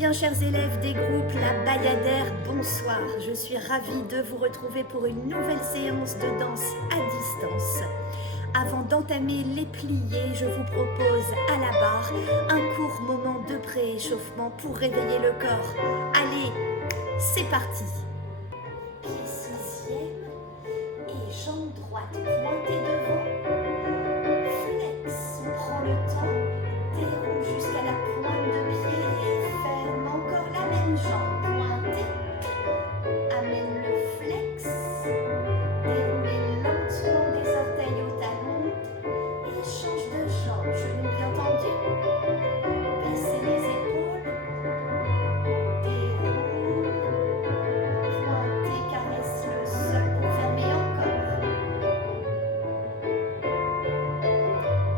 bien, chers élèves des groupes La Bayadère, bonsoir. Je suis ravie de vous retrouver pour une nouvelle séance de danse à distance. Avant d'entamer les pliés, je vous propose à la barre un court moment de prééchauffement pour réveiller le corps. Allez, c'est parti. Pied sixième et jambe droite pointée devant. Flex, on prend le temps, déroule jusqu'à la pointe de pied et ferme encore la même jambe pointée. Amène le flex, déroulez lentement des orteils au talon et change de jambe, genou bien tendu. Baissez les épaules, déroule, pointez, caresse le sol pour fermer encore.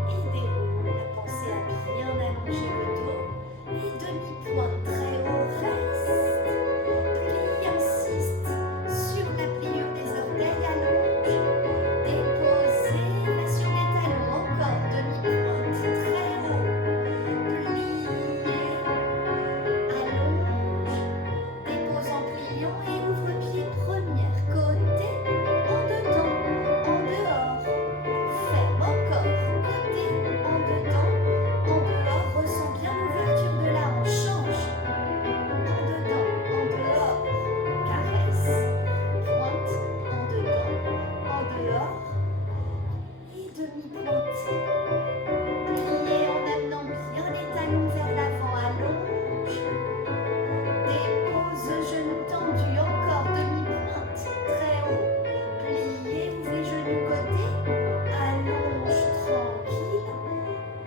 Et déroule, pensez à bien allonger le dos et demi-pointe très haut, reste. Plie, insiste sur la pliure des orteils, allonge, déposez, va sur les talons, encore demi-pointe très haut, pliez, allonge, dépose en pliant et ouvre pied première, côté, en dedans, en dehors, ferme encore, côté, en dedans, en dehors, ressens bien l'ouverture de la hanche, change, en dedans, en dehors, caresse, pointe, en dedans, en dehors, et demi-pointe. Pliez en amenant bien les talons vers l'avant, allonge, dépose, genou tendu, encore demi-pointe, très haut, pliez, ouvrez genou côté, allonge tranquille,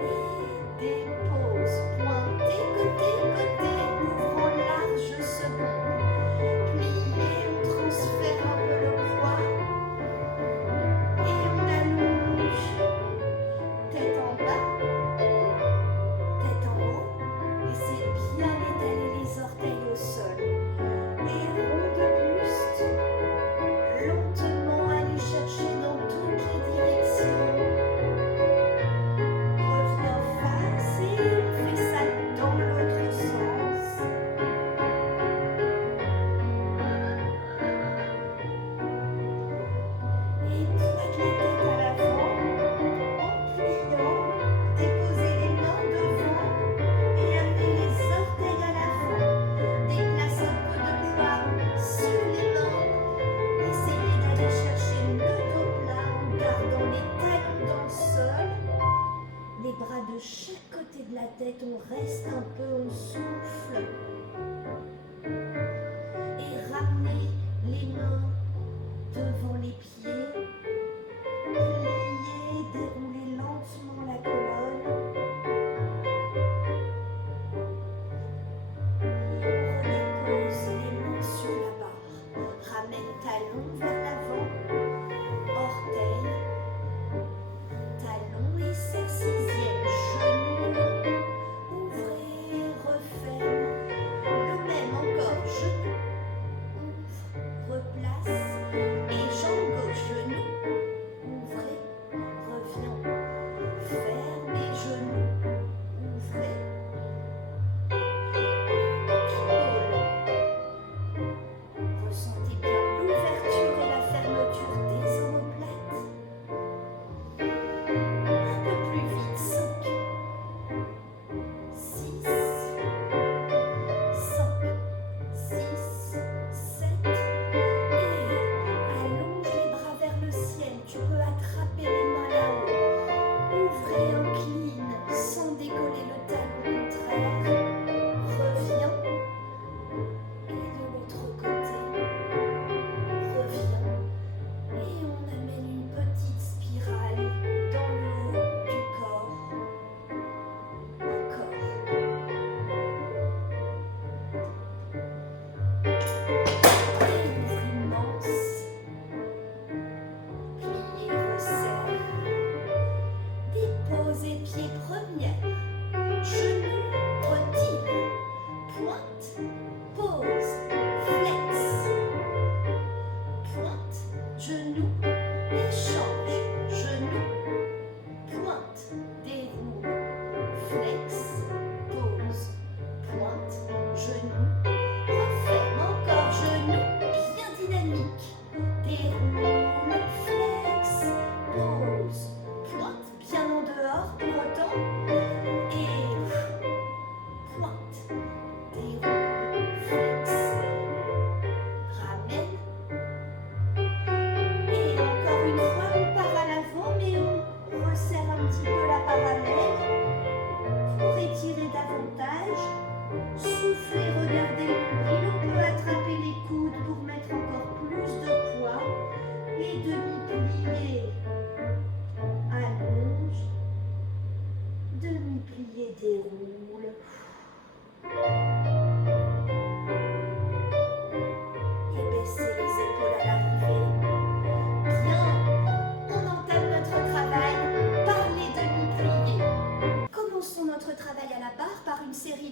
et dépose, pointez, côté, ouvrant large second, pliez, on transfère un peu le poids, et on allonge, tête en bas, tête en haut, laissez bien étaler les orteils au sol, et rond de buste, lentement allez chercher dans toutes les directions, revenez en face et on fait ça dans l'autre sens. Et pointe la tête à l'avant, en pliant, déposez les mains devant et amenez les orteils à l'avant. Déplace un peu de poids sur les mains. Essayez d'aller chercher le dos plat en gardant les talons dans le sol. Les bras de chaque côté de la tête, on reste un peu, on souffle. Et ramenez les mains devant les pieds. Pliez, déroulez lentement la colonne. Et on redépose les mains sur la barre. Ramène talon vers l'avant. Orteil. Talon et serre sixième. Genou. Ouvrez, referme.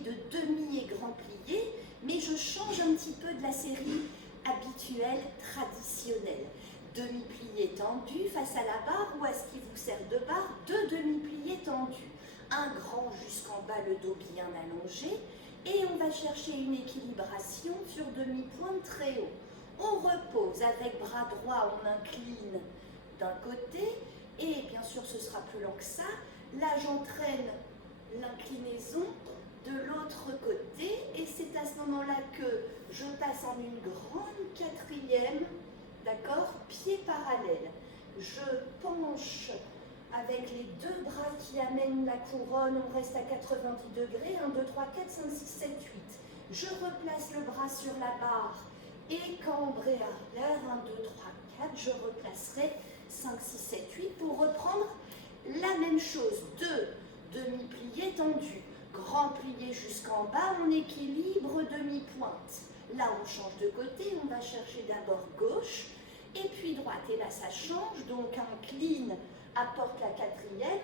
de demi et grand plié, mais je change un petit peu de la série habituelle, traditionnelle. Demi-plié tendu face à la barre ou à ce qui vous sert de barre, 2 demi-pliés tendus. Un grand jusqu'en bas, le dos bien allongé, et on va chercher une équilibration sur demi-pointe très haut. On repose avec bras droit, on incline d'un côté, et bien sûr ce sera plus lent que ça. Là j'entraîne l'inclinaison de l'autre côté, et c'est à ce moment-là que je passe en une grande quatrième, d'accord, pied parallèle. Je penche avec les 2 bras qui amènent la couronne, on reste à 90 degrés, 1, 2, 3, 4, 5, 6, 7, 8. Je replace le bras sur la barre et cambré arrière, 1, 2, 3, 4, je replacerai 5, 6, 7, 8 pour reprendre la même chose. 2 demi-pliés tendus, grand plié jusqu'en bas, on équilibre demi-pointe. Là on change de côté, on va chercher d'abord gauche et puis droite, et là ça change, donc incline, apporte la quatrième,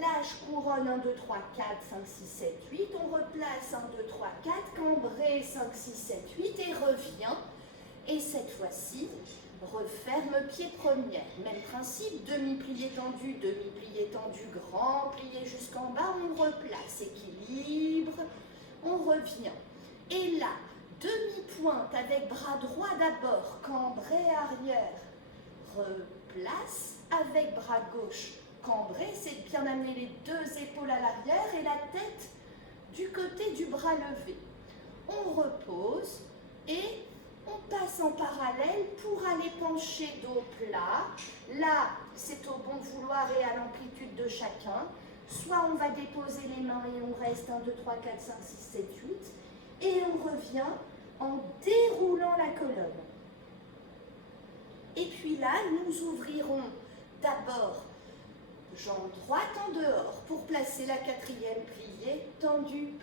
lâche, couronne, 1, 2, 3, 4, 5, 6, 7, 8, on replace 1, 2, 3, 4, cambré, 5, 6, 7, 8 et revient, et cette fois-ci, referme pied première, même principe, demi-plié tendu, grand plié jusqu'en bas, on replace, équilibre, on revient, et là, demi-pointe avec bras droit d'abord, cambré arrière, replace, avec bras gauche cambré, c'est bien amener les 2 épaules à l'arrière et la tête du côté du bras levé. On repose et on passe en parallèle pour aller pencher dos plat. Là, c'est au bon vouloir et à l'amplitude de chacun. Soit on va déposer les mains et on reste 1, 2, 3, 4, 5, 6, 7, 8. Et on revient en déroulant la colonne. Et puis là, nous ouvrirons d'abord jambe droite en dehors pour placer la quatrième plié, tendu,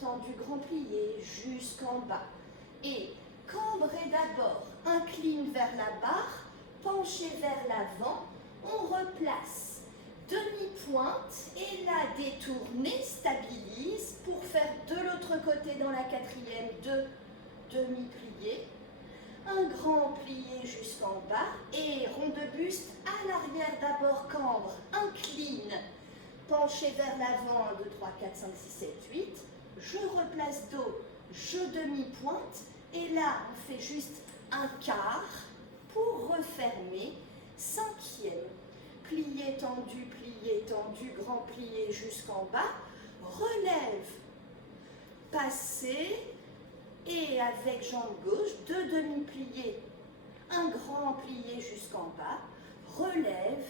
grand plié jusqu'en bas. Et cambré d'abord, incline vers la barre, penché vers l'avant, on replace demi-pointe et là détourner, stabilise pour faire de l'autre côté dans la quatrième 2 demi-pliés. Un grand plié jusqu'en bas et rond de buste à l'arrière d'abord, cambre, incline, penché vers l'avant, 1, 2, 3, 4, 5, 6, 7, 8. Je replace dos, je demi-pointe et là on fait juste un quart pour refermer, 5e. Plié, tendu, grand plié jusqu'en bas, relève, passer. Et avec jambe gauche, 2 demi-pliés, un grand plié jusqu'en bas, relève,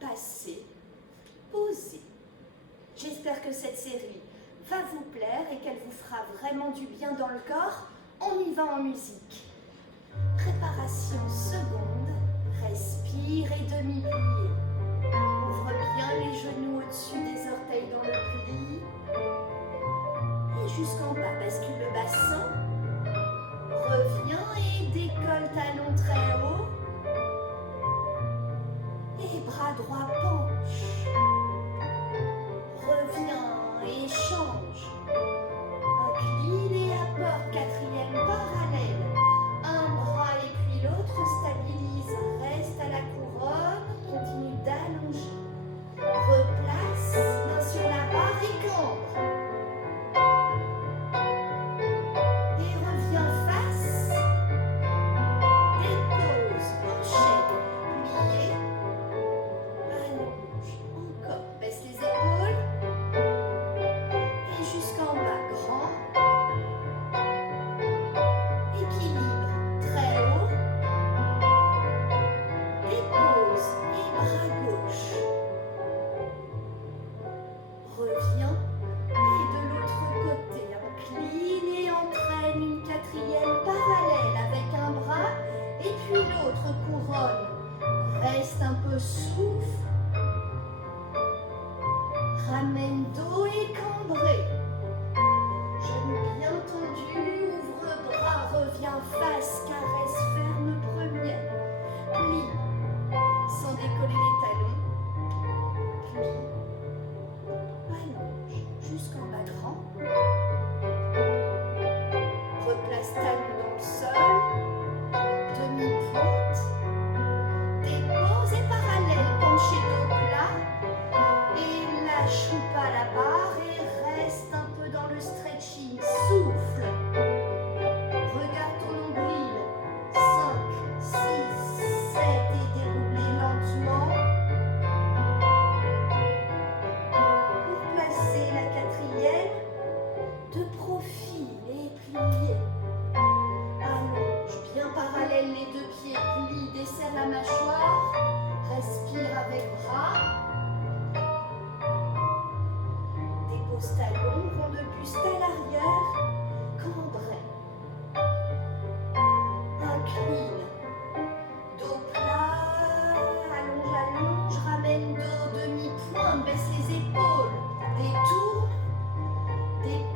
passer, poser. J'espère que cette série va vous plaire et qu'elle vous fera vraiment du bien dans le corps. On y va en musique. Préparation seconde, respire et demi-plié. Ouvre bien les genoux au-dessus des orteils dans le pli. Et jusqu'en bas, bascule le bassin, reviens et décolle talon très haut, et bras droit penche, reviens et change, incline et apporte, quatrième parallèle, un bras et puis l'autre, stabilise, reste à la couronne, continue d'allonger, replace, main sur la barre et cambre.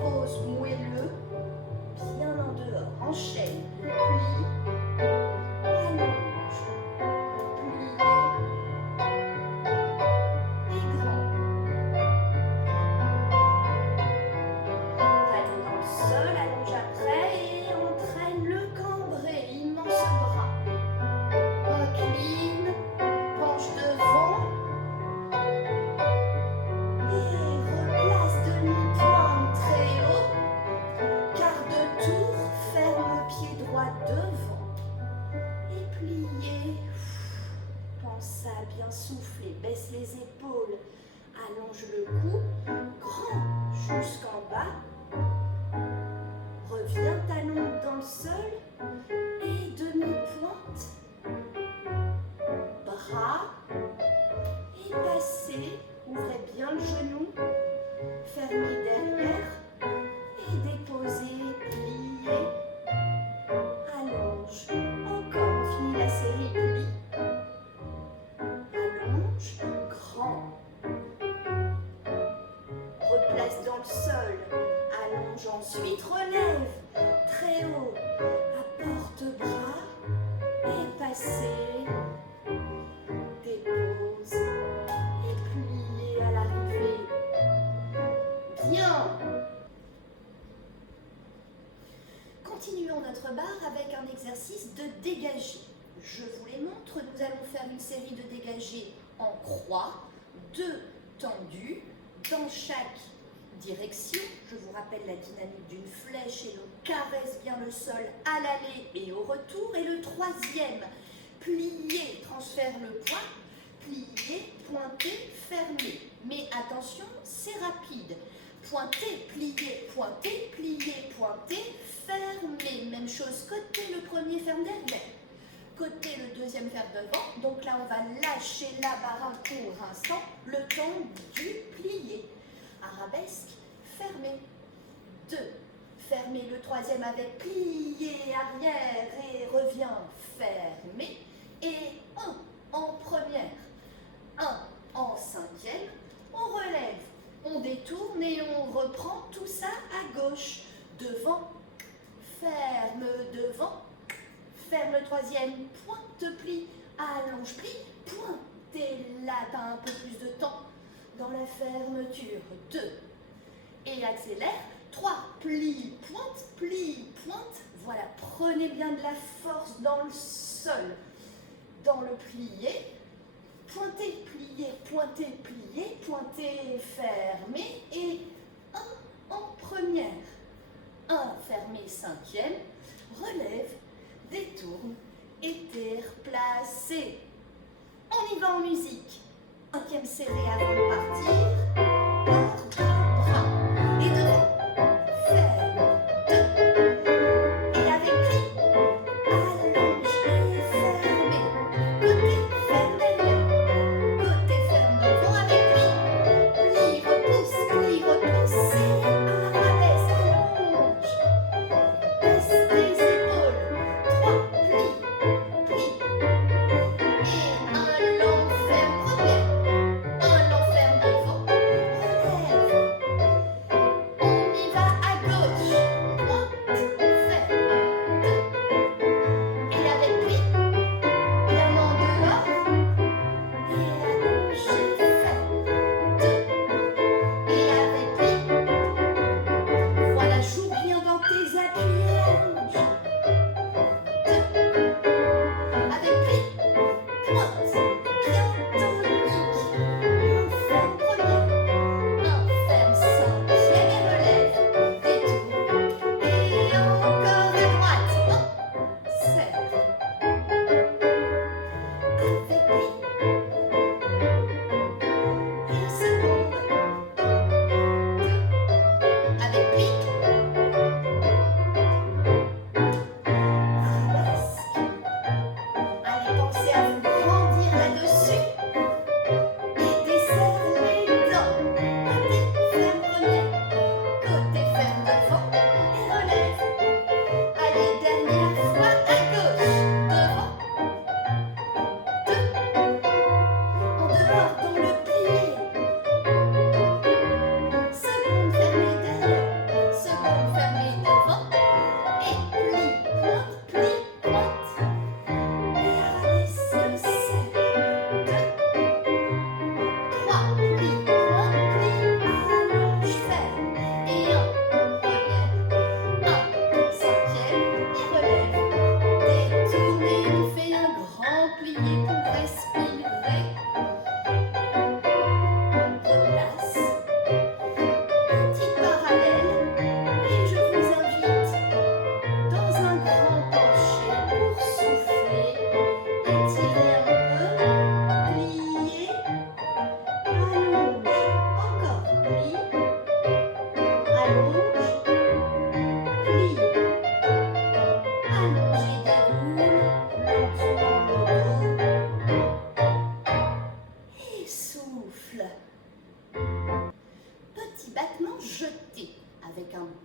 dépose moelleux, bien en dehors. Enchaîne, plie, allonge, plié et grand. Talon dans le sol, allonge après et entraîne le cambré, immense bras. Incline, penche devant et replace demi-pointe très haut. Quart de tour, ferme pied droit devant et plié. Pense à bien souffler, baisse les épaules, allonge le cou, grand jusqu'en bas. Reviens talon dans le sol et demi-pointe. Bras et passez, ouvrez bien le genou, fermez derrière et déposez, pliez, allonge. Encore, on finit la série, plie, allonge, grand. Replace dans le sol, allonge ensuite, relève, très haut, apporte bras et passez. Dépose et plié à l'arrivée. Bien. Continuons notre barre avec un exercice de dégagé. Je vous les montre. Nous allons faire une série de dégagés en croix, 2 tendus dans chaque direction. Je vous rappelle la dynamique d'une flèche et l'on caresse bien le sol à l'aller et au retour. Et le troisième, plier, transfère le poing, plier, pointer, fermer. Mais attention, c'est rapide. Pointer, plier, pointer, fermer. Même chose, côté le premier, ferme derrière. Côté le deuxième, ferme devant. Donc là, on va lâcher la barre un court instant, le temps du plier. Arabesque, fermer. 2. Fermer le troisième avec plier arrière et revient, fermer. Et 1 en première, 1 en cinquième. On relève, on détourne et on reprend tout ça à gauche. Devant, ferme devant, ferme le troisième, pointe, plie, allonge, plie, pointe. Et là, tu as un peu plus de temps dans la fermeture. 2. Et accélère. 3. Plie, pointe. Voilà, prenez bien de la force dans le sol. Dans le plié. Pointez, pliez, fermez. Et 1 en première. 1, fermé, cinquième. Relève, détourne, étire, placé. On y va en musique. Cinquième serré avant de partir. Porte bras. Et devant. Ferme. 2. Et avec pli. Allonge et fermé. Côté ferme derrière. Côté ferme devant avec pli. Pli, repousse. Et arabesque, allonge. Baisse les épaules. 3. Pli. Et un long ferme première. Un long ferme devant.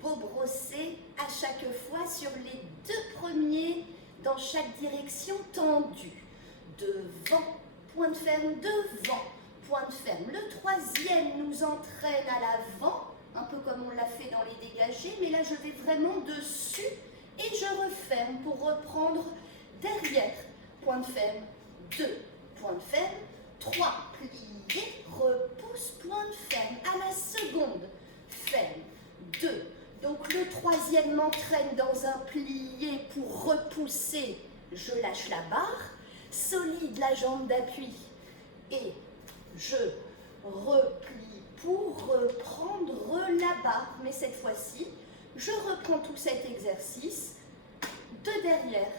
beau brossé à chaque fois sur les 2 premiers dans chaque direction tendue. Devant, point de ferme, devant, point de ferme. Le 3e nous entraîne à l'avant, un peu comme on l'a fait dans les dégagés, mais là je vais vraiment dessus et je referme pour reprendre derrière. Point de ferme, 2, point de ferme, 3, plié, repousse, point de ferme. À la seconde, ferme, 2. Donc le 3e m'entraîne dans un plié pour repousser, je lâche la barre, solide la jambe d'appui et je replie pour reprendre la barre. Mais cette fois-ci, je reprends tout cet exercice de derrière,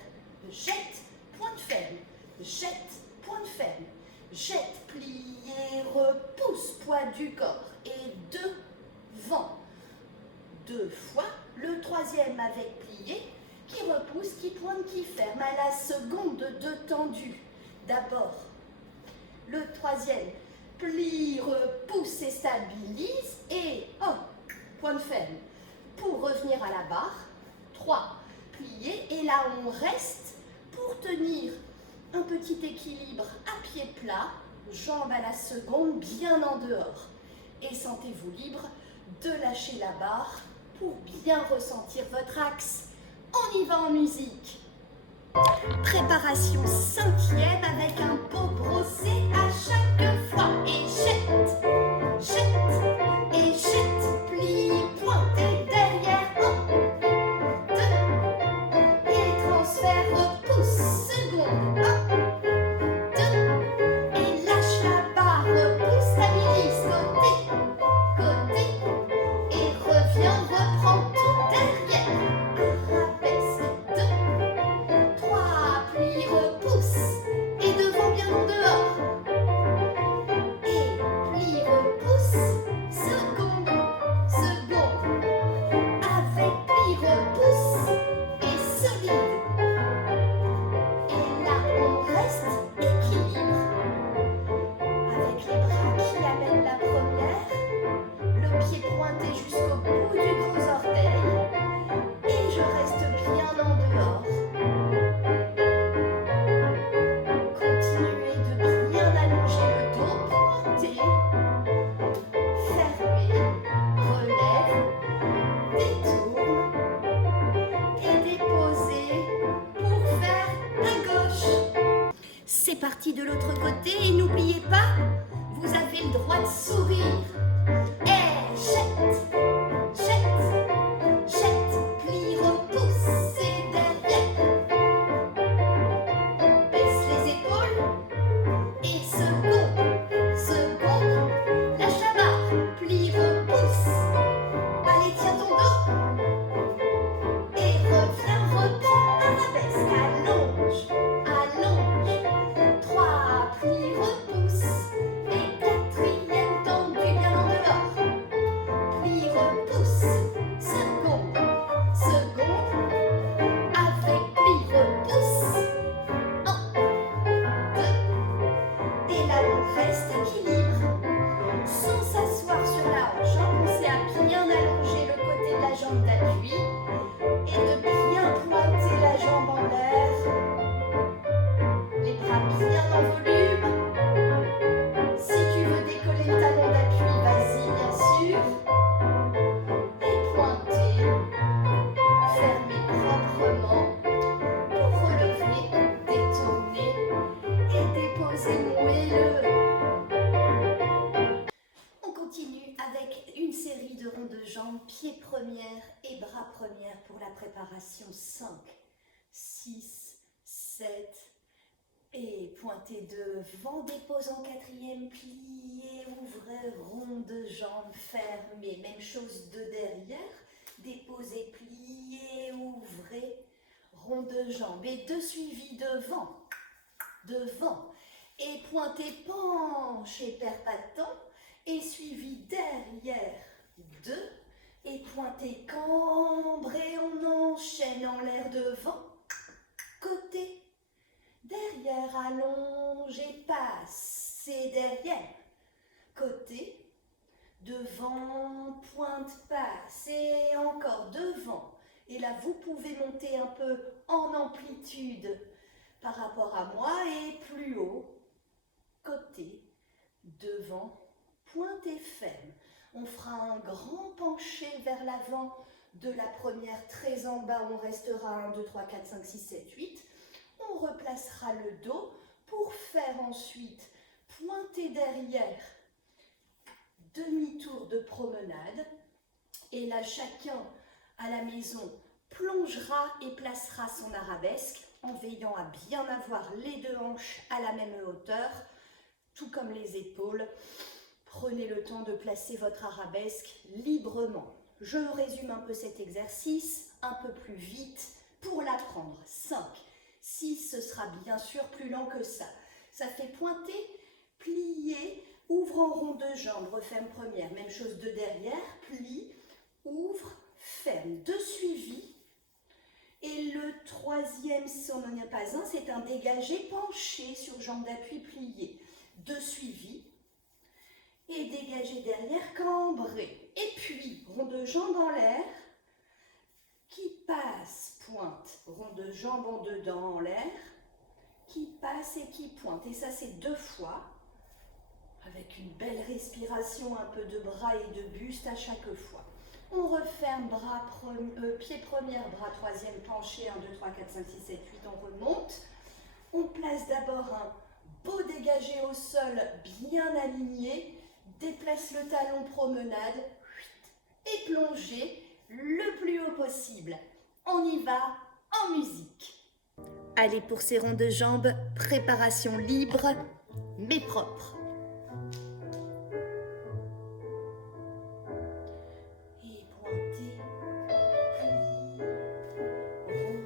jette, point de ferme, jette, point de ferme, jette, plié, repousse, poids du corps et devant. 2 fois, le 3e avec plié, qui repousse, qui pointe, qui ferme. À la seconde, 2 tendus. D'abord, le 3e, plie, repousse et stabilise. Et 1, point de ferme, pour revenir à la barre. 3, plié. Et là, on reste pour tenir un petit équilibre à pied plat, jambes à la seconde, bien en dehors. Et sentez-vous libre de lâcher la barre pour bien ressentir votre axe. On y va en musique. Préparation 5e avec un beau brossé à chaque fois. Et jette, jette, et jette, plie, pointe et derrière. 1, 2, et transfert, repousse, seconde. 1, 2, et lâche la barre, repousse, stabilise, côté, côté. Et reviens, reprends tout derrière. Arabesque, 2, 3, plie, repousse. Et devant, bien en dehors. Et plie, repousse. Seconde, seconde. Avec plie, repousse. Et solide. Et là, on reste équilibre. Avec les bras qui amènent la première. Le pied pointé jusqu'au bout du gros orteil et je reste bien en dehors. Continuez de bien allonger le dos, pointé, fermé, relève, détourne et déposez pour faire à gauche. C'est parti de l'autre côté et n'oubliez pas, vous avez le droit de sourire. Et jette, jette, jette, plie, repousse et derrière. Baisse les épaules et seconde, seconde, lâche la barre, plie, repousse. Allez, tiens ton dos et reviens, reprends, arabesque, allonge, allonge. 3, plie, repousse et 4e tendu, bien en dehors. Plie, repousse, seconde, seconde, avec plie, repousse, 1, 2, et là on reste équilibre, sans s'asseoir sur la hanche, pensez à bien allonger le côté de la jambe d'appui, et de bien pointer la jambe en l'air, les bras bien en volume. Si tu veux décoller le talon d'appui, vas-y bien sûr. Et pointer, fermer proprement pour relever, détourner et déposer moelleux. On continue avec une série de ronds de jambes, pieds première et bras première pour la préparation 5, 6, 7 et pointez devant, dépose en 4e, plié, ouvrez, rond de jambes, fermé, même chose de derrière, déposez, plié, ouvrez, rond de jambes et 2 suivis devant, devant, et pointez, penche et perpatant, et suivi derrière, 2, et pointez, cambré, on enchaîne en l'air devant, côté, derrière, allonge et passe, et derrière, côté, devant, pointe, passe, et encore devant. Et là, vous pouvez monter un peu en amplitude par rapport à moi et plus haut, côté, devant, pointe et ferme. On fera un grand penché vers l'avant de la première, très en bas, on restera 1, 2, 3, 4, 5, 6, 7, 8. On replacera le dos pour faire ensuite pointer derrière, demi-tour de promenade. Et là, chacun à la maison plongera et placera son arabesque en veillant à bien avoir les deux hanches à la même hauteur, tout comme les épaules. Prenez le temps de placer votre arabesque librement. Je résume un peu cet exercice, un peu plus vite pour l'apprendre. 5, 6, ce sera bien sûr plus lent que ça. Ça fait pointer, plier, ouvre en rond de jambes, referme première. Même chose de derrière, plie, ouvre, ferme. 2 suivis. Et le troisième, si on n'en a pas un, c'est un dégagé penché sur jambe d'appui pliée. 2 suivis. Et dégagé derrière, cambré. Et puis, rond de jambe en l'air, qui passe, pointe. Rond de jambe en dedans en l'air, qui passe et qui pointe. Et ça, c'est 2 fois, avec une belle respiration, un peu de bras et de buste à chaque fois. On referme pied premier, bras troisième, penché, 1, 2, 3, 4, 5, 6, 7, 8, on remonte. On place d'abord un beau dégagé au sol, bien aligné. Déplace le talon promenade et plongez le plus haut possible. On y va en musique. Allez, pour ces ronds de jambes, préparation libre mais propre. Et pointez, plie, rond,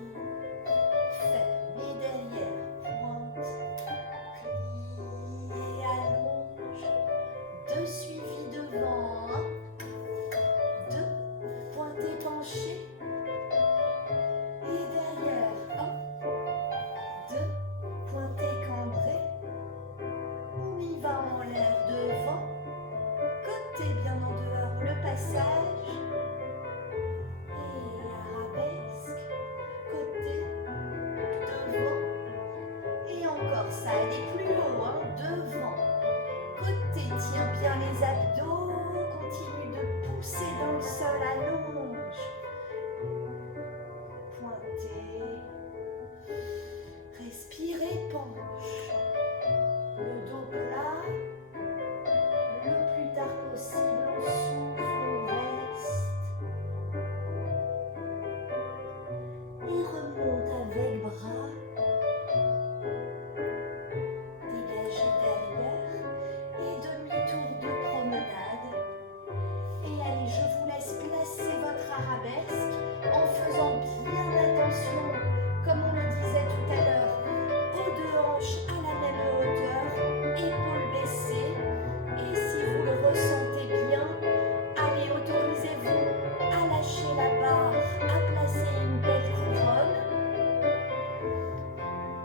ferme et derrière, pointe, plie et allonge. 2 suivis devant, 2, pointé, penché, et derrière, 1, 2, pointé, cambré, on y va en l'air devant, côté bien en dehors, le passage, et arabesque, côté, devant, et encore ça, allez plus haut, devant. Côté, tiens bien les abdos, continue de pousser dans le sol, allonge. Pointez, respirez, penche. Le dos plat, le plus tard possible, on souffle, on reste. Et remonte avec bras. Dégagez derrière. Et demi-tour de promenade. Et allez, je vous laisse placer votre arabesque en faisant bien attention, comme on le disait tout à l'heure, aux 2 hanches à la même hauteur, épaules baissées. Et si vous le ressentez bien, allez, autorisez-vous à lâcher la barre, à placer une belle couronne.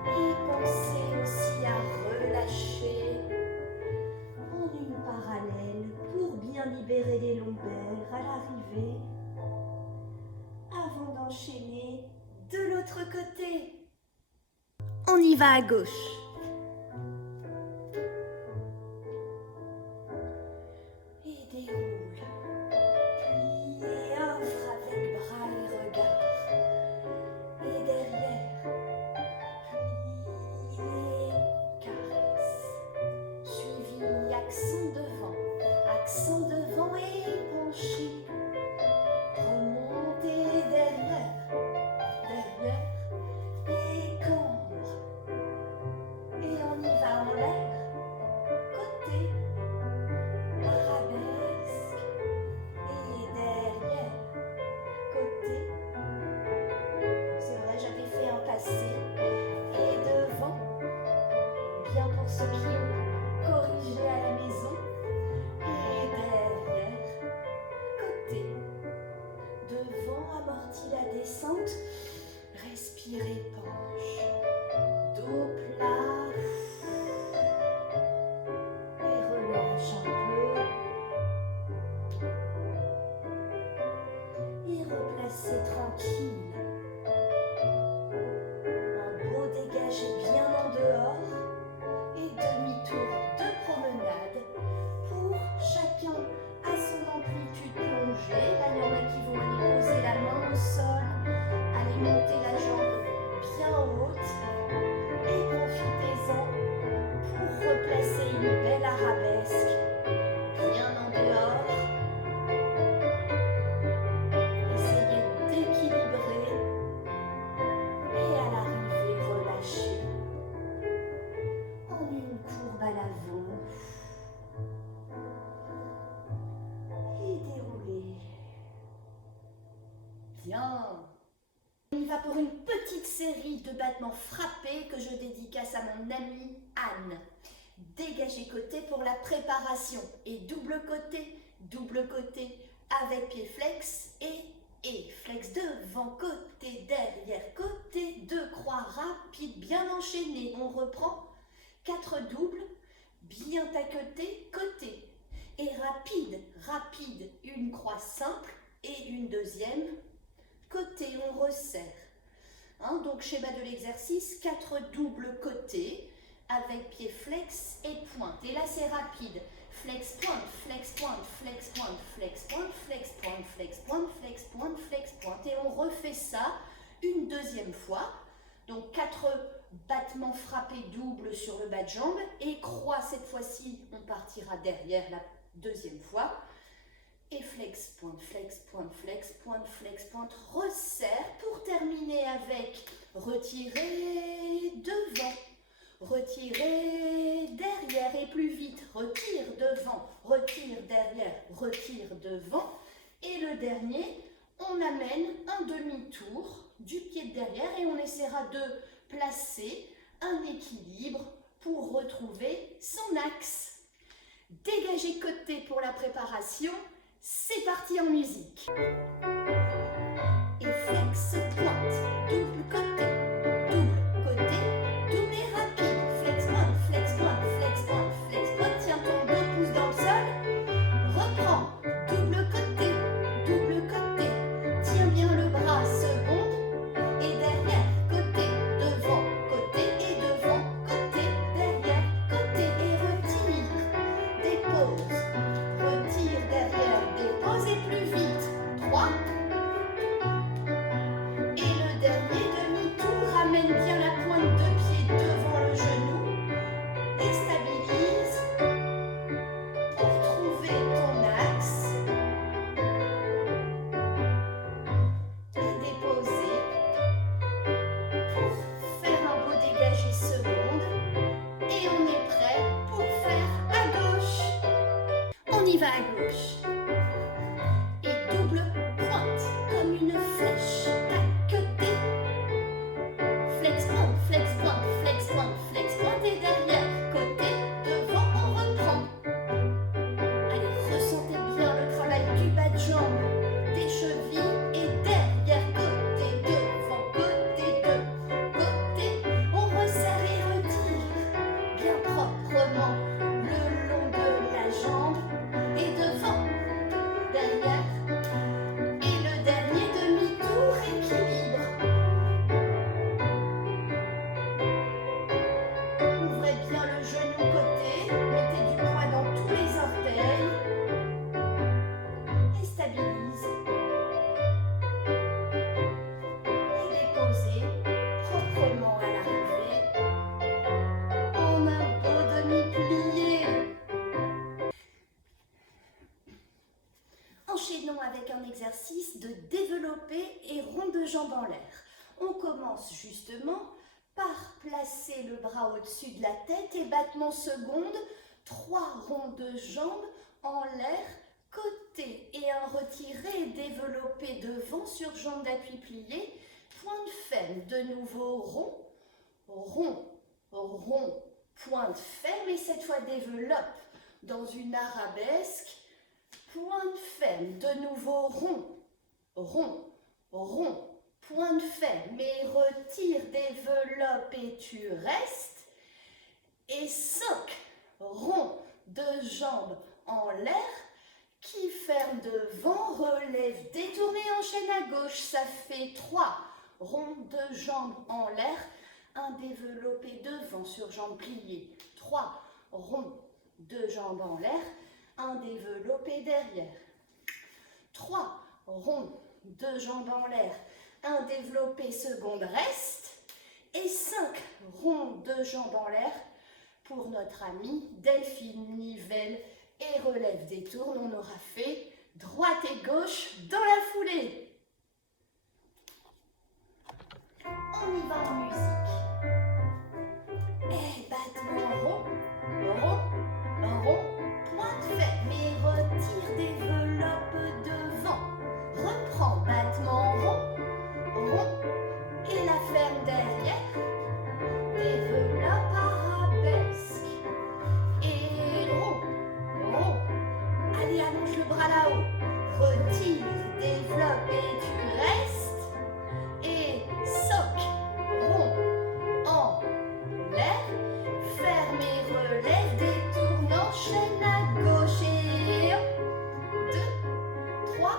Et pensez aussi à relâcher en une parallèle pour bien libérer les lombaires à l'arrivée avant d'enchaîner de l'autre côté. On y va à gauche. Et déroule. Plie et offre avec bras et regard. Et derrière, plie et caresse. Suivi, accent devant et penché. Remontez derrière et cambre. Et on y va en l'air, côté, arabesque et derrière, côté. C'est vrai, j'avais fait un passé et devant, bien pour ceux qui ont corrigé à la maison. Et derrière, côté, devant, amorti la descente, respirez, penche, dos plat, et relâche un peu. assez tranquille. Un beau dégagé bien en dehors et demi-tour de promenade pour chacun à son amplitude plongée. Là, il y en a qui vont aller poser la main au sol, aller monter la jambe bien haute et profitez-en pour replacer une belle arabesque bien en dehors. Essayez d'équilibrer et à l'arrivée relâchez en une courbe à l'avant et déroulez. Bien. On y va pour une petite série de battements frappés que je dédicace à mon amie Anne. Dégagé côté pour la préparation et double côté avec pied flex et flex devant, côté, derrière, côté, 2 croix rapides, bien enchaînées. On reprend 4 doubles, bien taqueté, côté et rapide, une croix simple et une deuxième, côté, on resserre. Donc schéma de l'exercice, 4 doubles côtés avec pied flex et pointe. Et là c'est rapide. Flex pointe, flex pointe, flex pointe, flex pointe, flex pointe, flex pointe, flex pointe, flex pointe. Et on refait ça une deuxième fois. Donc 4 battements frappés doubles sur le bas de jambe et croix cette fois-ci, on partira derrière la deuxième fois. Et flex pointe, flex pointe, flex pointe, flex pointe, resserre pour terminer avec retirer devant, retirer derrière et plus vite, retire devant, retire derrière, retire devant. Et le dernier, on amène un demi-tour du pied de derrière et on essaiera de placer un équilibre pour retrouver son axe. Dégagez côté pour la préparation. C'est parti en musique. Et flex pointe, double côté, double et rapide. Flex pointe, flex pointe, flex pointe, flex pointe. Tiens ton 2 pouces dans le sol. Reprends, double côté. Tiens bien le bras, seconde. Et derrière, côté, devant, côté et devant, côté, derrière, côté. Et retire, dépose. Retire derrière, dépose et plus vite. 3. Et le dernier demi-tour, ramène bien la pointe de pied devant le genou et stabilise pour trouver ton axe et déposer pour faire un beau dégagé seconde. Et on est prêt pour faire à gauche. On y va à gauche. Et double pointe comme une flèche. Taqueté. Flex pointe, flex pointe, flex pointe, flex pointe. Et derrière, côté, devant, on reprend. Allez, ressentez bien le travail du bas de jambe, des chevilles et derrière, côté, devant, côté, côté. On resserre et retire bien proprement le long de la jambe et devant, derrière. Et le dernier demi-tour, équilibre. Ouvrez bien le genou côté, mettez du poids dans tous les orteils et stabilise. Et déposez proprement à l'arrivée en un beau demi-plié. Enchaînons avec un exercice de développé et rond de jambe en l'air. On commence justement par placer le bras au-dessus de la tête et battement seconde, 3 ronds de jambes en l'air, côté et un retiré et développé devant sur jambe d'appui pliée, pointe ferme, de nouveau rond, rond, rond, pointe ferme et cette fois développe dans une arabesque, pointe ferme, de nouveau rond, rond, rond, pointe ferme, et retire, développe et tu restes. Et 5 ronds de jambes en l'air, Qui ferme devant, relève, détourne et enchaîne à gauche. Ça fait 3 ronds de jambes en l'air. Un développé devant sur jambes pliées. 3 ronds de jambes en l'air. Un développé derrière. 3 ronds de jambes en l'air. Un développé seconde reste. Et 5 ronds de jambes en l'air pour notre amie Delphine. Nivelle et relève, détourne. On aura fait droite et gauche dans la foulée. On y va en musique. Et battement rond, rond, rond, pointe ferme et retire, développe devant. Reprend, battement rond, rond, et la ferme derrière. Développe arabesque. Et rond, rond. Allez, allonge le bras là-haut. Retire, développe et tu restes. Et soc, rond, en l'air. Ferme et relève, détourne, enchaîne à gauche. Et 1, 2, 3.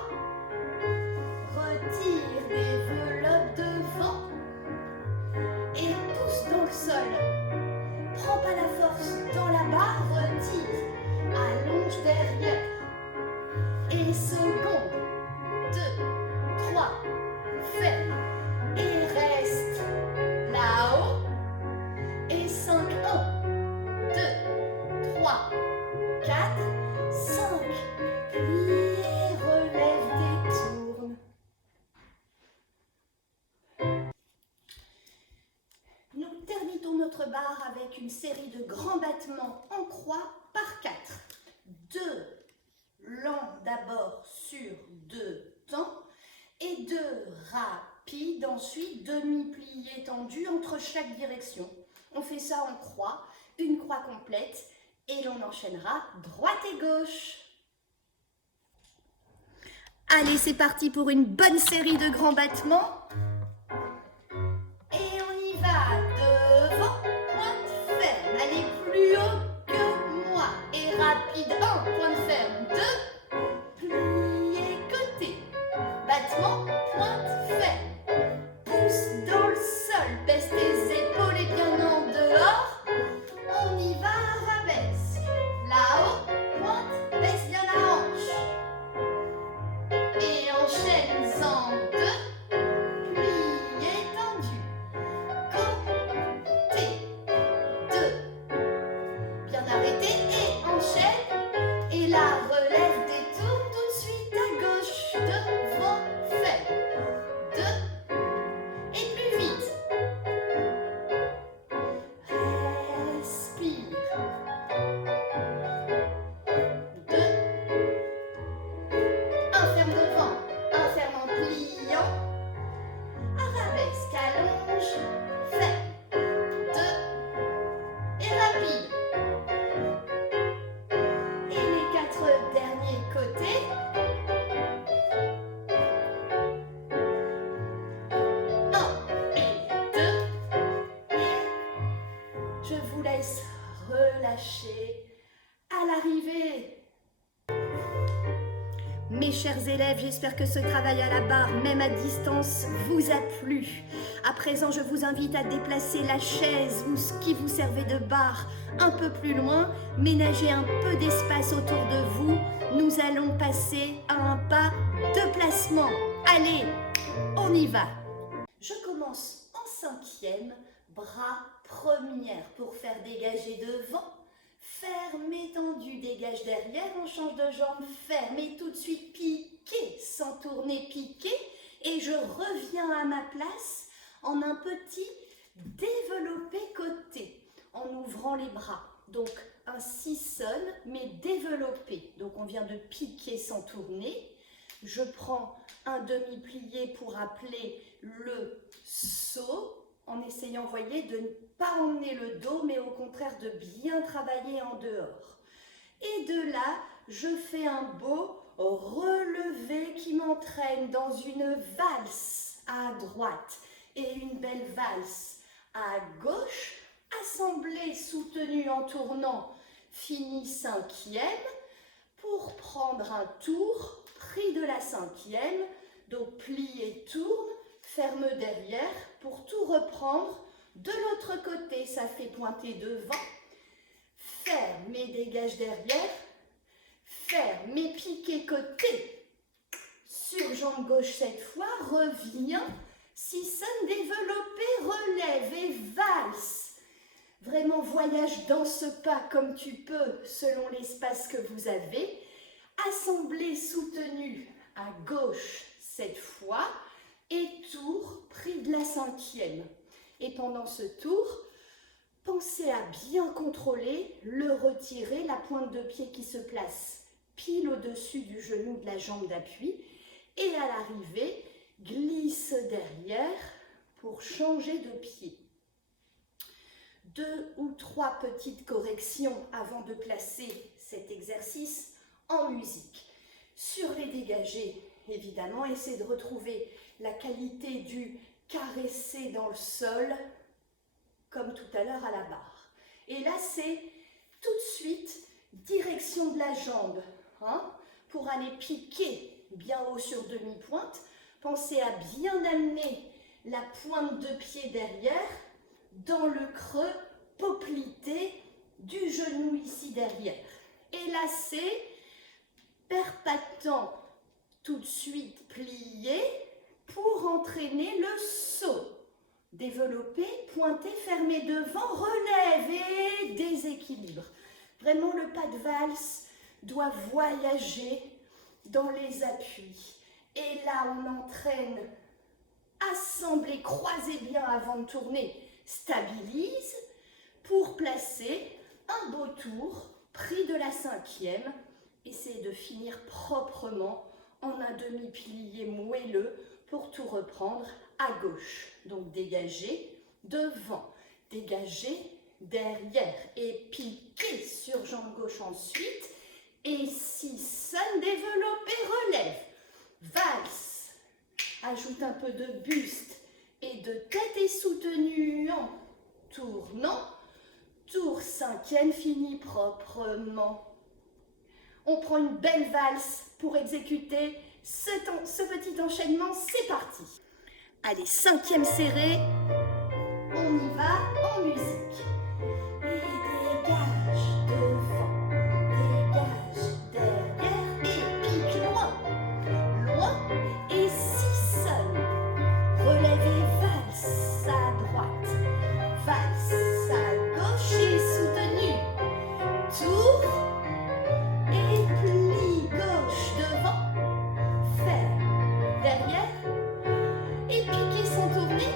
Retire, développe devant. Et pousse dans le sol. Prends pas la force dans la barre, retire. Allonge derrière. Et seconde, 2, 3, ferme. Et reste là-haut. Et 5, 1, 2, 3, 4, 5. Plie, relève, détourne. Nous terminons notre barre avec une série de grands battements en croix par 4. 2 lents d'abord sur 2 temps et 2 rapides, ensuite demi-pliés tendus entre chaque direction. On fait ça en croix, une croix complète et l'on enchaînera droite et gauche. Allez, c'est parti pour une bonne série de grands battements. Et on y va, devant, pointe ferme, allez plus haut que moi. Et rapide, 1, pointe ferme, 2, plié côté. Battement, pointe ferme. Pousse dans le sol, baisse tes épaules et bien en dehors. On y va, arabesque. Là-haut, pointe, baisse bien la hanche. Et enchaîne en 2, plié tendu. Côté 2. Bien arrêté et enchaîne. Et la relève détourne tout de suite à gauche. Devant, ferme. 2. Et plus vite. Respire. 2. Un ferme devant, un ferme en pliant. Arabesque, allonge, ferme. 2. Et rapide. Et les 4 derniers côtés. 1 et 2. Et je vous laisse relâcher à l'arrivée. Mes chers élèves, j'espère que ce travail à la barre, même à distance, vous a plu. À présent, je vous invite à déplacer la chaise ou ce qui vous servait de barre un peu plus loin, ménager un peu d'espace autour de vous. Nous allons passer à un pas de placement. Allez, on y va. Je commence en 5e, bras première pour faire dégager devant. Ferme et tendu, dégage derrière, on change de jambe, ferme et tout de suite piqué, sans tourner, piqué. Et je reviens à ma place en un petit développé côté, en ouvrant les bras. Donc un sissonne, mais développé. Donc on vient de piquer sans tourner. Je prends un demi-plié pour appeler le saut, en essayant, voyez, de ne pas emmener le dos, mais au contraire de bien travailler en dehors. Et de là, je fais un beau relevé qui m'entraîne dans une valse à droite et une belle valse à gauche, assemblée, soutenue en tournant, fini 5e, pour prendre un tour, pris de la cinquième, donc plie et tourne, ferme derrière pour tout reprendre de l'autre côté. Ça fait pointer devant, ferme et dégage derrière, ferme et piquer côté. Sur jambe gauche cette fois, reviens, 6 développé, relève et valse. Vraiment voyage dans ce pas comme tu peux selon l'espace que vous avez. Assemblée soutenue à gauche cette fois et tour pris de la cinquième. Et pendant ce tour, pensez à bien contrôler, le retirer, la pointe de pied qui se place pile au-dessus du genou de la jambe d'appui. Et à l'arrivée, glisse derrière pour changer de pied. 2 ou 3 petites corrections avant de placer cet exercice en musique. Sur les dégagés, évidemment, essayez de retrouver la qualité du caresser dans le sol, comme tout à l'heure à la barre. Et là, c'est tout de suite direction de la jambe, pour aller piquer bien haut sur demi-pointe. Pensez à bien amener la pointe de pied derrière, dans le creux poplité du genou ici derrière. Et lacet, perpattant, tout de suite plié pour entraîner le saut. Développer, pointer, fermer devant, relève et déséquilibre. Vraiment le pas de valse doit voyager dans les appuis. Et là on entraîne, assembler, croisez bien avant de tourner, stabilise pour placer un beau tour, pris de la cinquième. Essayez de finir proprement en un demi-plié moelleux pour tout reprendre à gauche. Donc dégagez devant, dégagez derrière et piquez sur jambe gauche ensuite. Et 6, développez, relève, valse, ajoute un peu de buste et de tête et soutenu en tournant. Tour cinquième, fini proprement. On prend une belle valse pour exécuter ce petit enchaînement. C'est parti. Allez, cinquième serré. On y va en musique. Et dégage devant, dégage derrière et pique loin. Loin et 6 relève et valse à droite, valse à gauche et soutenu. Tour et pli gauche devant, ferme derrière et piquer sans tourner.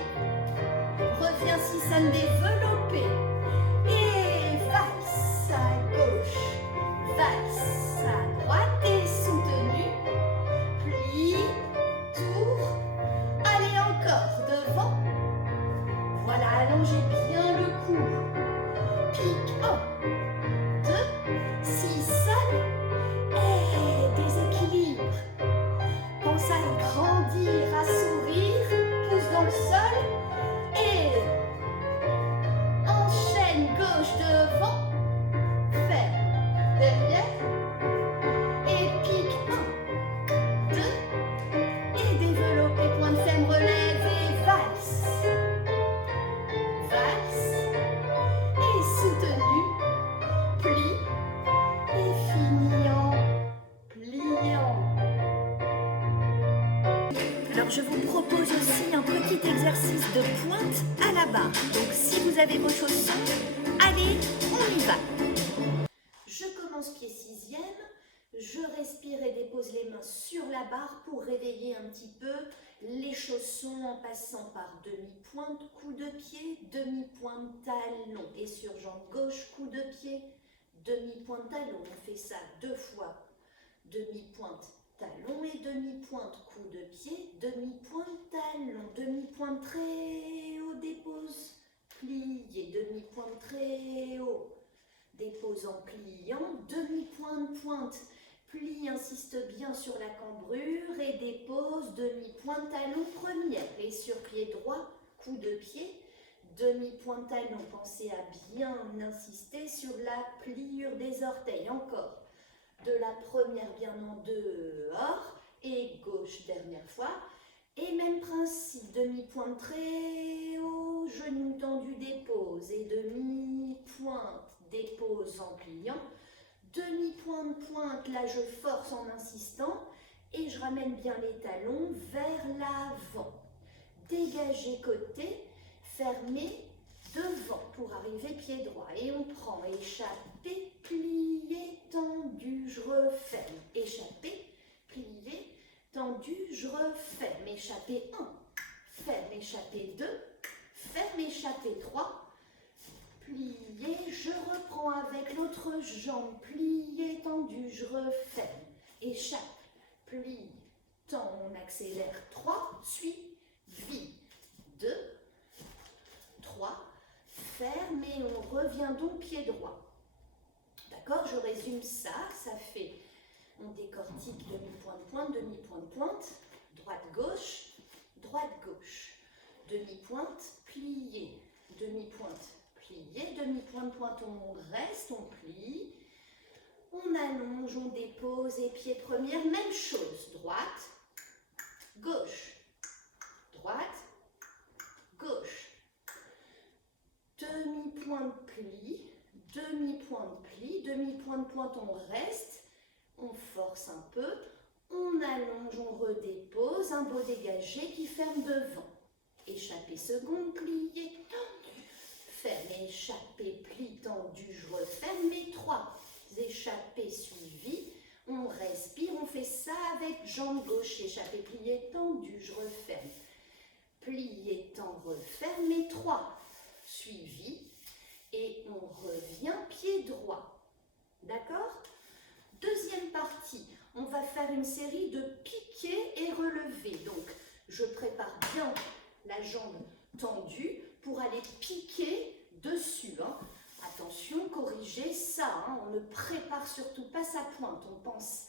Reviens 6 développé et valse à gauche, valse à droite et soutenu. Pli, tour, allez encore devant. Voilà, allongez bien le cou. Pique 1, 2, 6 et déséquilibre. Pense à grandir, à sourire, pouce dans le sol et enchaîne gauche devant, ferme derrière et pique 1, 2 et développez, point de ferme, relève et valse. Valse et soutenu, pli et fini en pliant. Alors je vous propose aussi un petit exercice de pointe à la barre. Donc si vous avez vos chaussons, allez, on y va. Je commence pied 6e, je respire et dépose les mains sur la barre pour réveiller un petit peu les chaussons en passant par demi-pointe, coup de pied, demi-pointe, talon. Et sur jambe gauche, coup de pied, demi-pointe, talon. On fait ça 2 fois. Demi-pointe, talon et demi-pointe, coup de pied, demi-pointe, talon, demi-pointe très haut, dépose, plié, demi-pointe très haut, dépose en pliant, demi-pointe, pointe, plie, insiste bien sur la cambrure et dépose, demi-pointe, talon, première. Et sur pied droit, coup de pied, demi-pointe, talon. Pensez à bien insister sur la pliure des orteils. Encore. de la première bien en dehors, et gauche dernière fois. Et même principe, demi-pointe très haut, genou tendu, dépose, et demi-pointe, dépose en pliant. Demi-pointe, pointe, là je force en insistant, et je ramène bien les talons vers l'avant. Dégager côté, fermer devant pour arriver pied droit. Et on prend, échappé, plié, tendu, je referme. Échappé, plié, tendu, je referme. Échappé 1, ferme, échappé 2, ferme, échappé 3, plié, je reprends avec l'autre jambe, plié, tendu, je referme. Échappe, plie, tend, on accélère 3, suivi 2, 3, ferme et on revient donc pied droit. D'accord, je résume ça, ça fait, on décortique demi-pointe-pointe, demi-pointe-pointe, droite-gauche, droite-gauche, demi-pointe, plié, demi-pointe, plié, demi-pointe-pointe, on reste, on plie, on allonge, on dépose et pied première, même chose, droite, gauche, droite, gauche, demi-pointe plie, demi-pointe plie, demi-pointe-pointe, on reste, on force un peu, on allonge, on redépose, un beau dégagé qui ferme devant. Échappé seconde, plié, tendu, ferme, échappé, plie, tendu, je referme, mes 3 échappés suivis, on respire, on fait ça avec jambe gauche, échappé, plié, tendu, je referme, plié, tend, referme, mes 3 suivis, et on revient pied droit. D'accord? Deuxième partie, on va faire une série de piqués et relevés. Donc, je prépare bien la jambe tendue pour aller piquer dessus. Attention, corrigez ça. On ne prépare surtout pas sa pointe. On pense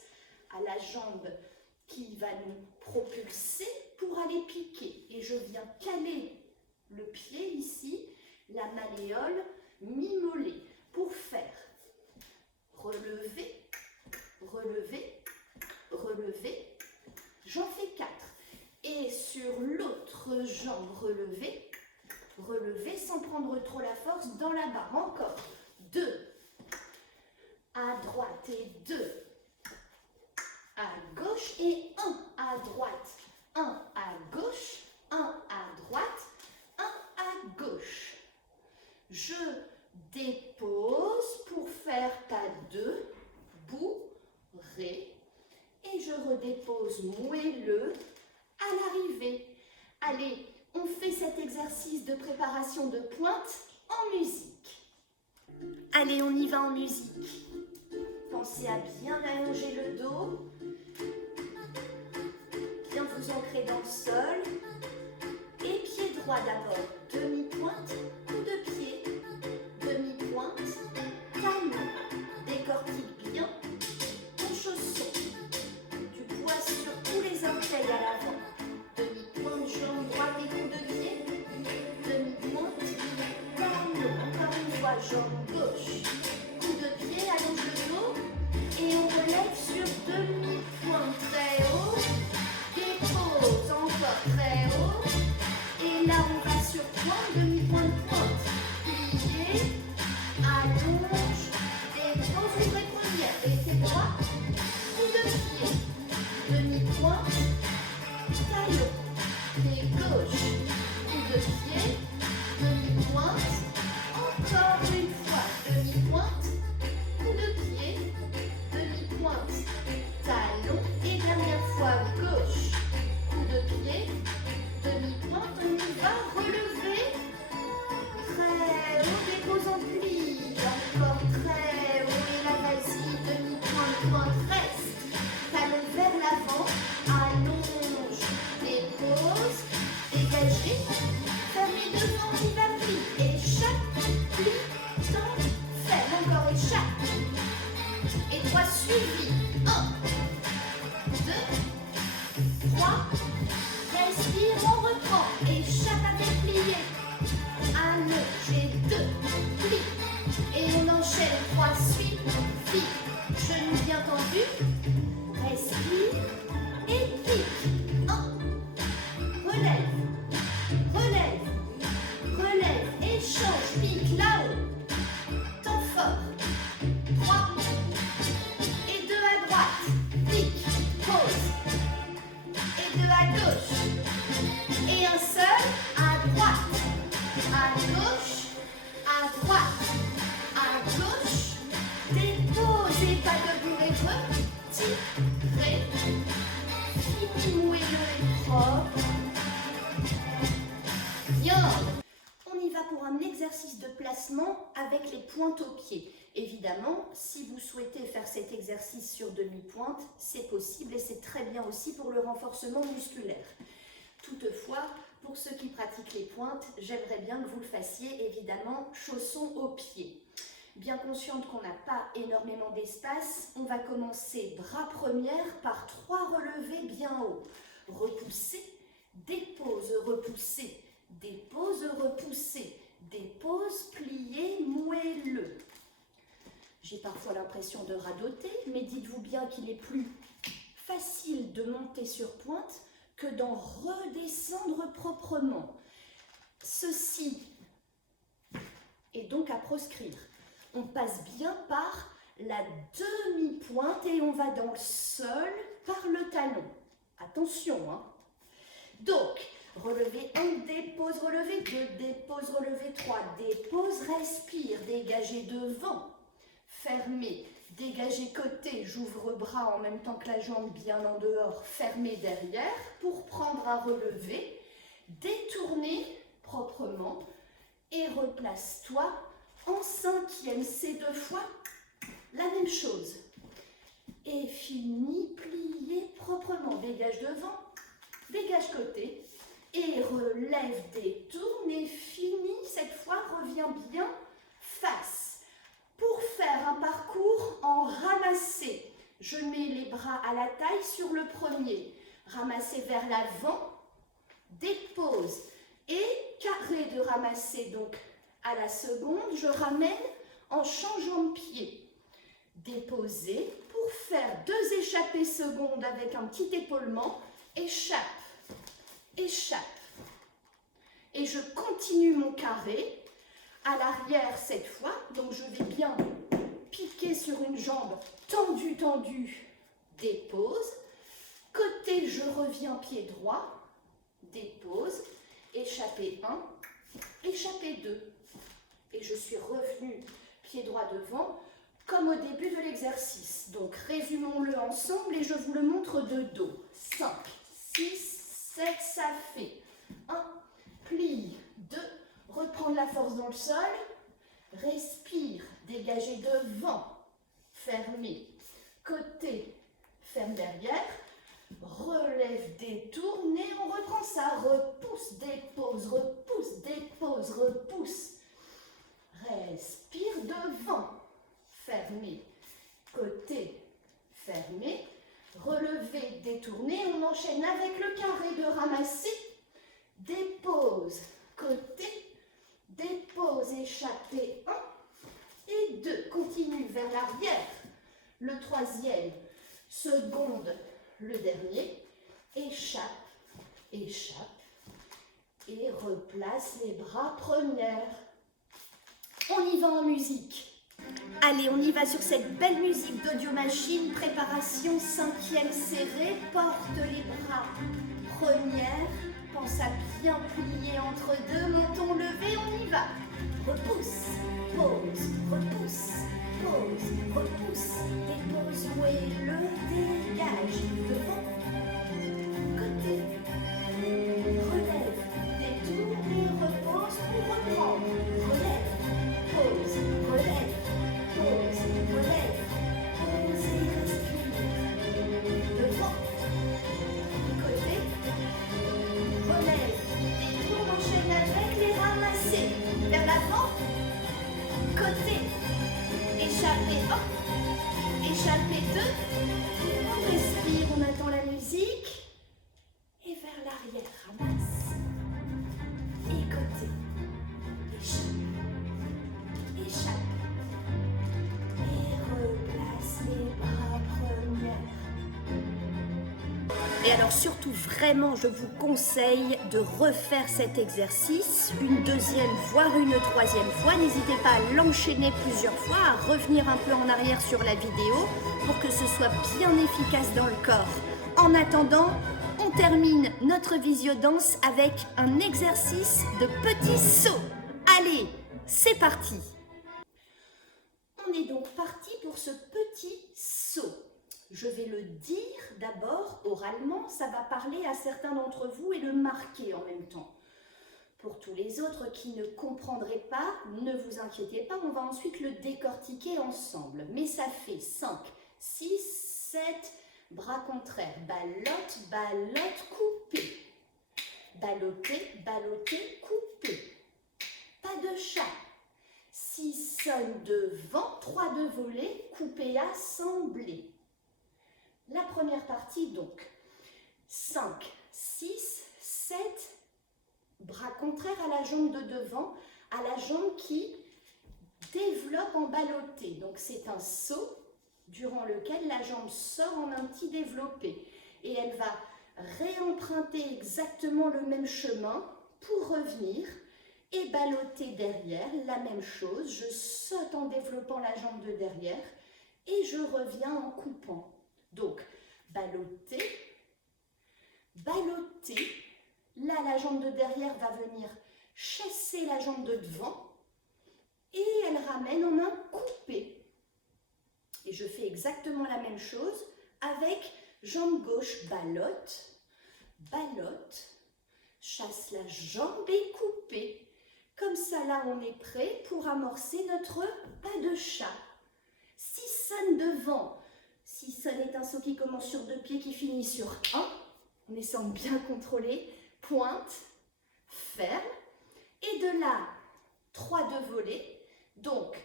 à la jambe qui va nous propulser pour aller piquer. Et je viens caler le pied ici, la malléole mi-mollet, pour faire relever, relever, relever. J'en fais 4. Et sur l'autre jambe relevée, relever sans prendre trop la force dans la barre. Encore 2 à droite et 2 à gauche et 1 à droite, 1 à gauche, 1 à droite, 1 à gauche. Je dépose pour faire pas 2, bourré, et je redépose moelleux à l'arrivée. Allez, on fait cet exercice de préparation de pointe en musique. Allez, on y va en musique. Pensez à bien allonger le dos, bien vous ancrer dans le sol, et pied droit d'abord, demi-pointe, coup de pied, demi-pointe, talon, décortique bien ton chausson, du poids sur tous les orteils à l'avant, demi-pointe, jambe droite et coup de pied, demi-pointe, talon, encore une fois, jambe gauche, coup de pied, allonge le dos, et on relève sur demi-pointe très haut, dépose encore très haut, et là on va sur pointe, demi-pointe, pointe, plié, allonge, dépose, ouvrez première, restez droit, coup de pied, demi-pointe, talon, pied gauche, coup de pied, demi-pointe, encore une fois, demi-pointe, coup de pied, demi-pointe, talon, et dernière fois gauche, coup de pied, demi-pointe, on y va, relever, très haut, dépose en pli, encore très haut, et là vas-y, demi-pointe, pointe, reste, talon vers l'avant, allonge, dépose, dégagez, fermez un exercice de placement avec les pointes aux pieds. Évidemment, si vous souhaitez faire cet exercice sur demi-pointe, c'est possible et c'est très bien aussi pour le renforcement musculaire. Toutefois, pour ceux qui pratiquent les pointes, j'aimerais bien que vous le fassiez, évidemment, chaussons aux pieds. Bien consciente qu'on n'a pas énormément d'espace, on va commencer bras première par 3 relevés bien hauts. Repousser, dépose, repousser, dépose, repousser, dépose, plier, moelleux. J'ai parfois l'impression de radoter, mais dites-vous bien qu'il est plus facile de monter sur pointe que d'en redescendre proprement. Ceci est donc à proscrire. On passe bien par la demi-pointe et on va dans le sol par le talon. Attention, hein. Donc, relevé 1, dépose, relevé 2, dépose, relevé 3, dépose, respire, dégagez devant, fermez, dégagez côté, j'ouvre bras en même temps que la jambe bien en dehors, fermez derrière pour prendre un relevé, détournez proprement et replace-toi en 5e. C'est 2 fois la même chose. Et fini, pliez proprement, dégage devant, dégage côté et relève, détourne et fini, cette fois reviens bien face. Pour faire un parcours en ramassé, je mets les bras à la taille sur le premier, ramasser vers l'avant, dépose et carré de ramasser donc à la seconde, je ramène en changeant de pied. Déposer pour faire 2 échappées secondes avec un petit épaulement, échappe, échappe. Et je continue mon carré à l'arrière cette fois, donc je vais bien piquer sur une jambe tendue, tendue, dépose. Côté, je reviens pied droit, dépose, échappée 1, échappée 2. Et je suis revenue pied droit devant, comme au début de l'exercice. Donc résumons-le ensemble et je vous le montre de dos. 5, 6, 7, ça fait 1, plie, 2, reprendre la force dans le sol, respire, dégager devant, fermer, côté, ferme derrière, relève, détourne et on reprend ça, repousse, dépose, repousse, dépose, repousse, respire devant, fermer, côté, fermer, relever, détourner, on enchaîne avec le carré de ramasser, dépose, côté, dépose, échappée 1 et 2, continue vers l'arrière, le 3e, seconde, le dernier, échappe, échappe et replace les bras première. On y va en musique. Allez, on y va sur cette belle musique d'Audiomachine. Préparation 5e serrée. Porte les bras première. Pense à bien plier entre 2. Menton levé, on y va. Repousse, pose, repousse, pose, repousse. Dépose, moelleux, dégage. Devant, côté. Relève, détourne et repose pour reprendre. Relève. Pause, relève, pause, relève, pause et respire. Devant, côté, relève, détourne, enchaîne avec les ramassés. Vers l'avant, côté, échappée 1, échappée 2. On respire, on attend la musique. Et vers l'arrière, ramasse. Et côté, échappe. Échappe et replace les bras première. Et alors surtout vraiment je vous conseille de refaire cet exercice une 2e voire une 3e fois. N'hésitez pas à l'enchaîner plusieurs fois, à revenir un peu en arrière sur la vidéo pour que ce soit bien efficace dans le corps. En attendant, on termine notre visio-danse avec un exercice de petits sauts. Allez, c'est parti! On est donc parti pour ce petit saut. Je vais le dire d'abord oralement, ça va parler à certains d'entre vous et le marquer en même temps. Pour tous les autres qui ne comprendraient pas, ne vous inquiétez pas, on va ensuite le décortiquer ensemble. Mais ça fait 5, 6, 7, bras contraires, ballotte, ballotte, coupé. Ballotter, ballotter, couper. Pas de chat. 6 sonne devant, 3 de voler, couper, assembler. La première partie donc. 5, 6, 7, bras contraires à la jambe de devant, à la jambe qui développe en ballotté. Donc c'est un saut durant lequel la jambe sort en un petit développé. Et elle va réemprunter exactement le même chemin pour revenir et ballotter derrière, la même chose. Je saute en développant la jambe de derrière et je reviens en coupant. Donc, ballotter, ballotter. Là, la jambe de derrière va venir chasser la jambe de devant et elle ramène en un coupé. Et je fais exactement la même chose avec jambe gauche, ballotte, ballotte, chasse la jambe et coupé. Comme ça, là, on est prêt pour amorcer notre pas de chat. 6 sonne devant. 6 sonne est un saut qui commence sur 2 pieds, qui finit sur 1. On essaie de bien contrôler. Pointe, ferme. Et de là, 3 de volée. Donc,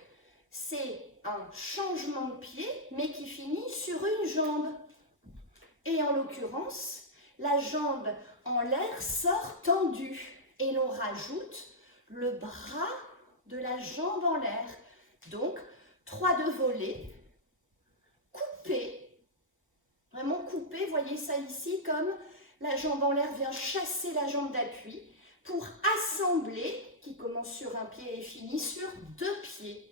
c'est un changement de pied, mais qui finit sur une jambe. Et en l'occurrence, la jambe en l'air sort tendue. Et l'on rajoute le bras de la jambe en l'air. Donc, 3 de volée, coupé, vraiment coupé, voyez ça ici, comme la jambe en l'air vient chasser la jambe d'appui pour assembler, qui commence sur un pied et finit sur 2 pieds.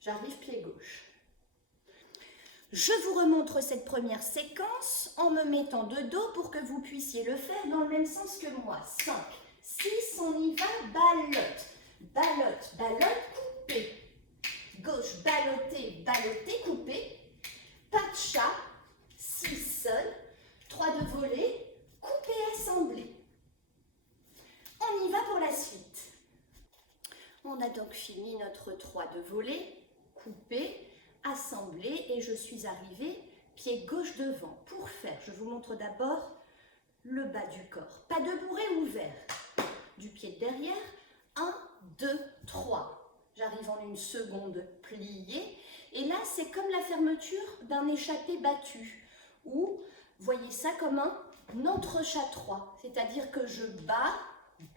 J'arrive pied gauche. Je vous remontre cette première séquence en me mettant de dos pour que vous puissiez le faire dans le même sens que moi. 5, 6, on y va, ballotte, ballotte, ballotte, coupé. Gauche, ballotter, ballotter, coupé. Pas de chat, 6 sonne, 3 de volée, coupé, assemblé. On y va pour la suite. On a donc fini notre 3 de volée, coupé, assemblé et je suis arrivée pied gauche devant. Pour faire, je vous montre d'abord le bas du corps. Pas de bourré ouvert. Du pied de derrière, 1, 2, 3. J'arrive en une seconde pliée. Et là, c'est comme la fermeture d'un échappé battu. Ou, voyez ça comme un entrechat-3. C'est-à-dire que je bats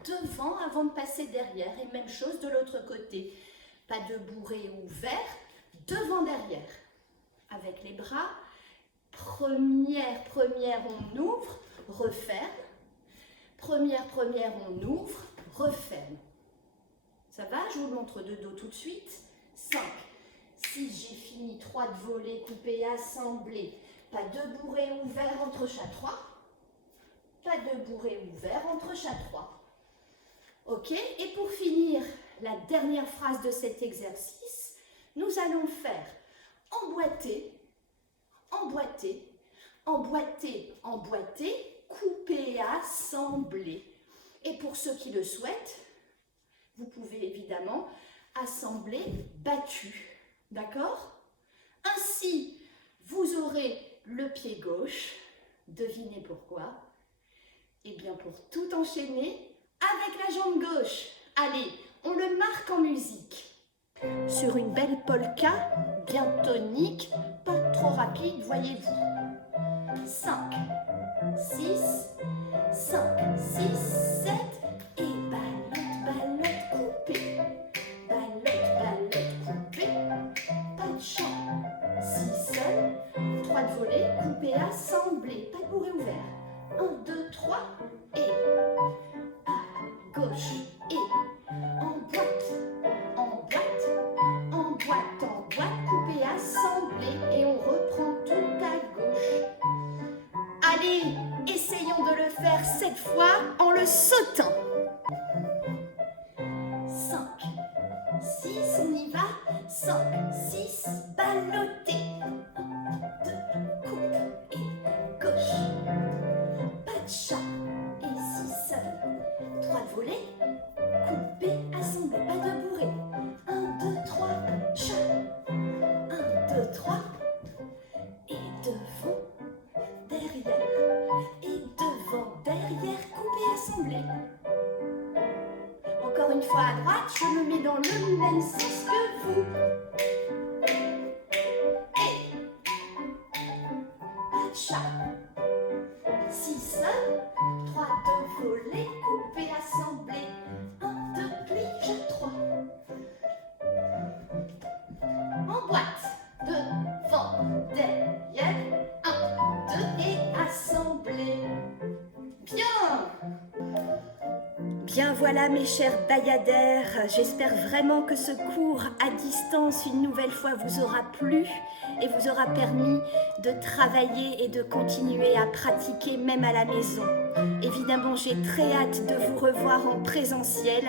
devant avant de passer derrière. Et même chose de l'autre côté. Pas de bourré ouvert, devant derrière. Avec les bras, première, on ouvre, referme. Première, on ouvre, referme. Ça va? Je vous le montre de dos tout de suite. 5, 6, j'ai fini. 3 de volée, coupé, assemblé. Pas de bourré ouvert, entrechat 3. Pas de bourré ouvert, entrechat 3. Ok? Et pour finir la dernière phrase de cet exercice, nous allons faire emboîter, emboîter, emboîter, emboîter, couper, assembler. Et pour ceux qui le souhaitent, vous pouvez évidemment assembler battu. D'accord? Ainsi, vous aurez le pied gauche. Devinez pourquoi? Eh bien, pour tout enchaîner avec la jambe gauche. Allez, on le marque en musique. Sur une belle polka, bien tonique, pas trop rapide, voyez-vous. 5, 6, 5, 6, 7 et ballotte, ballotte, coupé. Ballotte, ballotte, coupé. Pas de chant. 6 sonne, 3 de volée, coupé, assemblé. Pas de bourré ouvert. 1, 2, 3 et à gauche et emboîte, emboîte, emboîte, emboîte, coupé, assemblé et on reprend tout à gauche. Allez, essayons de le faire cette fois en le sautant. 5, 6, on y va. 5, 6, balloté. 1, 2, coupe et gauche. Pas de chat et 6 sonne. 3 de voler, couper, assembler, pas de bourrer. 1, 2, 3, chat. 1, 2, 3. Et devant, derrière. Et devant, derrière, couper, assembler. Encore une fois à droite, je me mets dans le même sens que vous. Et pas de chat. 6, 3 de voler, couper, assembler. 1, 2, plie, chat 3. En boîte, devant, derrière. 1, 2 et assembler. Bien! Bien voilà mes chers bayadères, j'espère vraiment que ce cours à distance une nouvelle fois vous aura plu et vous aura permis de travailler et de continuer à pratiquer même à la maison. Évidemment, j'ai très hâte de vous revoir en présentiel,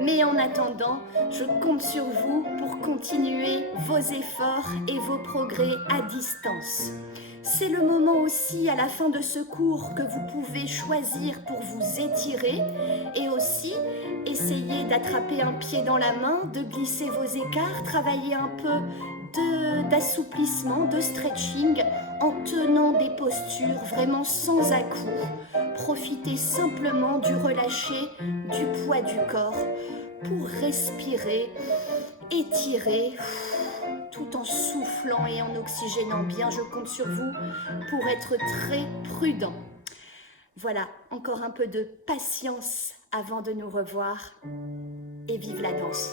mais en attendant, je compte sur vous pour continuer vos efforts et vos progrès à distance. C'est le moment aussi à la fin de ce cours que vous pouvez choisir pour vous étirer et aussi essayer d'attraper un pied dans la main, de glisser vos écarts, travailler un peu d'assouplissement, de stretching en tenant des postures vraiment sans à-coups. Profitez simplement du relâché du poids du corps pour respirer, étirer, tout en soufflant et en oxygénant bien. Je compte sur vous pour être très prudent. Voilà, encore un peu de patience avant de nous revoir et vive la danse.